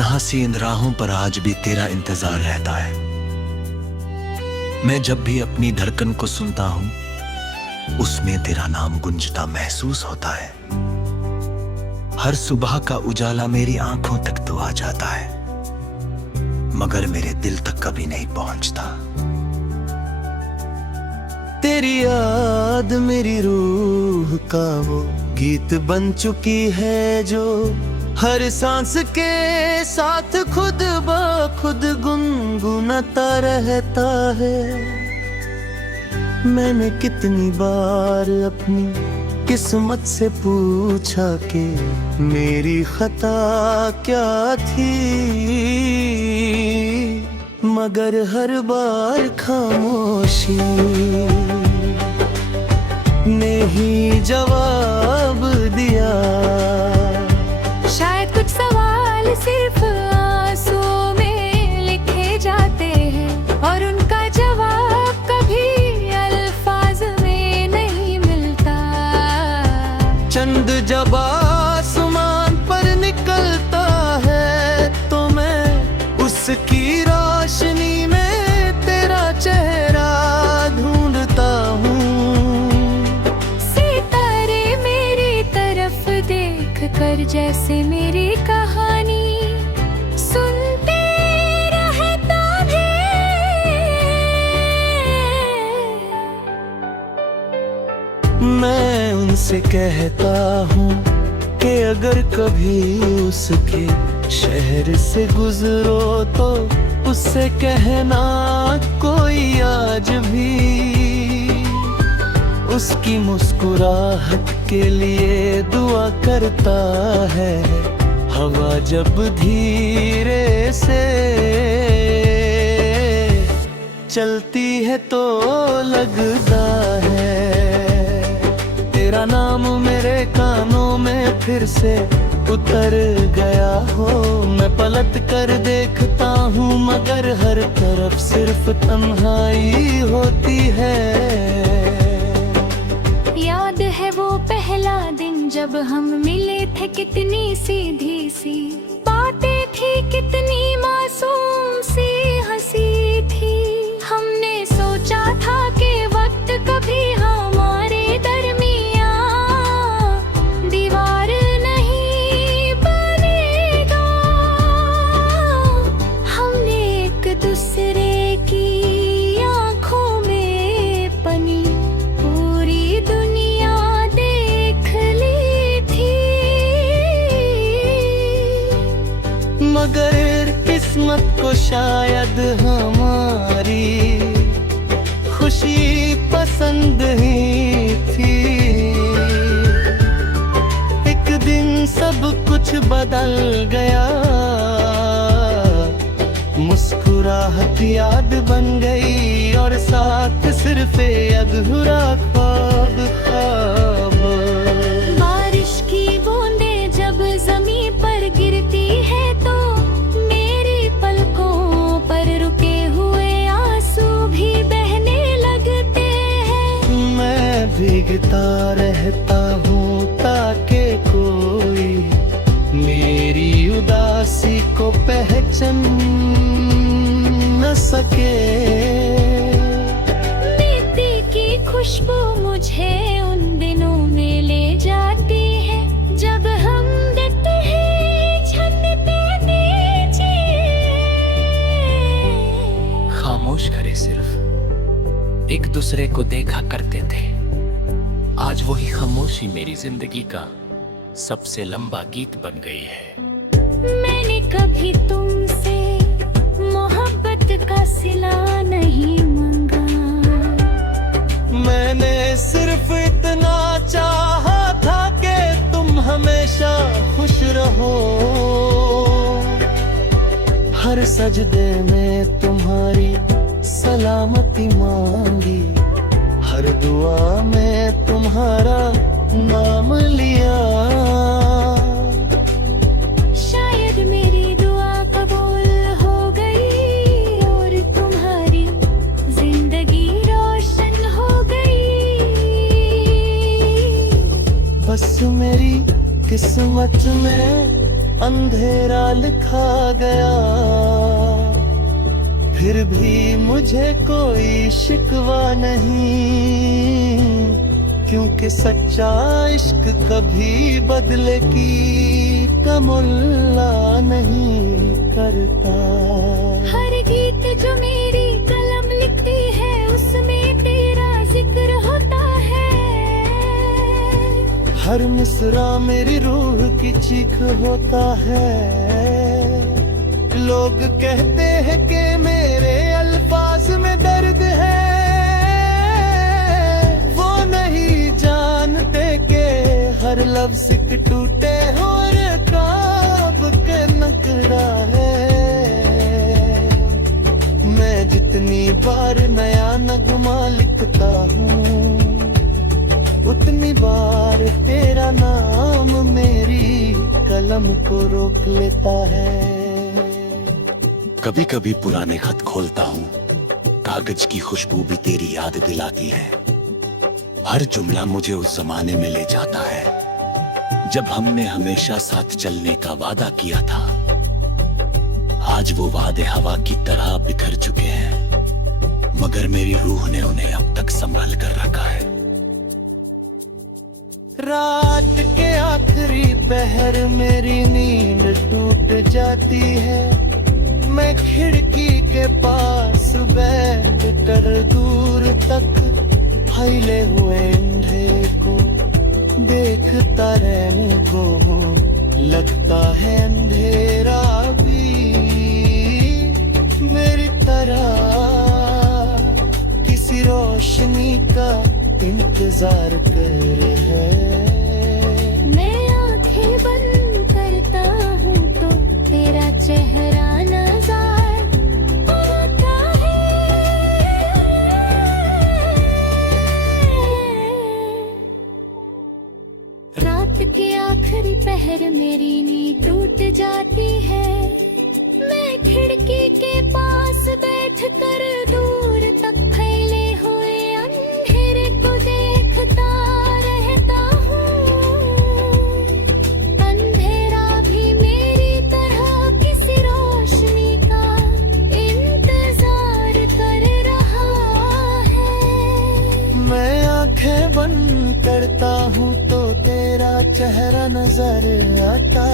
तन्हा सी इन राहों पर आज भी तेरा इंतजार रहता है। मैं जब भी अपनी धड़कन को सुनता हूं, उसमें तेरा नाम गूंजता महसूस होता है। हर सुबह का उजाला मेरी आंखों तक तो आ जाता है, मगर मेरे दिल तक कभी नहीं पहुंचता। तेरी याद मेरी रूह का वो गीत बन चुकी है, जो हर सांस के साथ खुद ब खुद गुनगुनाता रहता है। मैंने कितनी बार अपनी किस्मत से पूछा कि मेरी खता क्या थी, मगर हर बार खामोशी ने ही जवाब दिया। शायद कुछ सवाल सिर्फ आंसू में लिखे जाते हैं, और उनका जवाब कभी अल्फाज में नहीं मिलता। चंद जब आसमान पर निकलता है तो मैं उसकी रोशनी में तेरा चेहरा ढूंढता हूँ। सितारे मेरी तरफ देख कर जैसे मेरी कहानी सुनते रहता है। मैं उनसे कहता हूँ कि अगर कभी उसके शहर से गुजरो तो उससे कहना कोई आज भी उसकी मुस्कुराहट के लिए दुआ करता है। हवा जब धीरे से चलती है तो लगता है तेरा नाम मेरे कानों में फिर से उतर गया हो। मैं पलट कर देखता हूँ मगर हर तरफ सिर्फ तन्हाई होती है। याद है वो पहला दिन जब हम मिले थे, कितनी सीधी सी बातें थी, कितनी मासूम सी हंसी थी। हमने सोचा था कि वक्त कभी हमारे दरमियां दीवार नहीं बनेगा। हमने एक दूसरे की आंखों में पनी पूरी दुनिया देख ली थी, मगर किस्मत को शायद हमारी खुशी पसंद ही थी। एक दिन सब कुछ बदल गया, मुस्कुराहट याद बन गई और साथ सिर्फ अधूरा ख्वाब ख्वाब। बारिश की बूंदें जब जमीन पर गिरती है तो मेरी पलकों पर रुके हुए आंसू भी बहने लगते हैं। मैं भीगता रहता हूँ ताकि कोई मेरी उदासी को पहचान न सके। बीती की खुशबू मुझे उन दिनों में ले जाती है जब हम देखते हैं छत पे नीचे। खामोश खड़े सिर्फ एक दूसरे को देखा करते थे। आज वही खामोशी मेरी जिंदगी का सबसे लंबा गीत बन गई है। मैंने कभी तुमसे मोहब्बत का सिला नहीं मांगा। मैंने सिर्फ इतना चाहा था कि तुम हमेशा खुश रहो। हर सजदे में तुम्हारी सलामती मांगी, हर दुआ में तुम्हारा नाम लिया। शायद मेरी दुआ कबूल हो गई और तुम्हारी जिंदगी रोशन हो गई। बस मेरी किस्मत में अंधेरा लिखा गया, फिर भी मुझे कोई शिकवा नहीं, क्योंकि सच्चा इश्क कभी बदले की तमन्ना नहीं करता। हर गीत जो मेरी कलम लिखती है उसमें तेरा जिक्र होता है। हर मिसरा मेरी रूह की चीख होता है। लोग कहते हैं कि मेरे अल्फाज में दर्द है, वो नहीं जानते कि हर लफ्ज़ एक टूटे और काब के नकरा है। मैं जितनी बार नया नगमा लिखता हूँ, उतनी बार तेरा नाम मेरी कलम को रोक लेता है। कभी कभी पुराने खत खोलता हूँ, कागज की खुशबू भी तेरी याद दिलाती है। हर जुमला मुझे उस जमाने में ले जाता है, जब हमने हमेशा साथ चलने का वादा किया था। आज वो वादे हवा की तरह बिखर चुके हैं, मगर मेरी रूह ने उन्हें अब तक संभाल कर रखा है। रात के आखिरी पहर मेरी नींद टूट जाती है। मैं खिड़की के पास बैठ कर दूर तक फैले हुए अंधेरे को देखता रहने को लगता है। अंधेरा भी मेरी तरह किसी रोशनी का इंतजार कर है। मैं आंखें बंद करता हूँ तो तेरा चेहरा नजर आता है। रात के आखिरी पहर मेरी नींद टूट जाती है। मैं खिड़की के पास बैठ कर दूर तक फैले हुए अंधेरे को देखता रहता हूँ। अंधेरा भी मेरी तरह किसी रोशनी का इंतजार कर रहा है। मैं आंखें बंद करता हूँ तो तेरा चेहरा नजर आता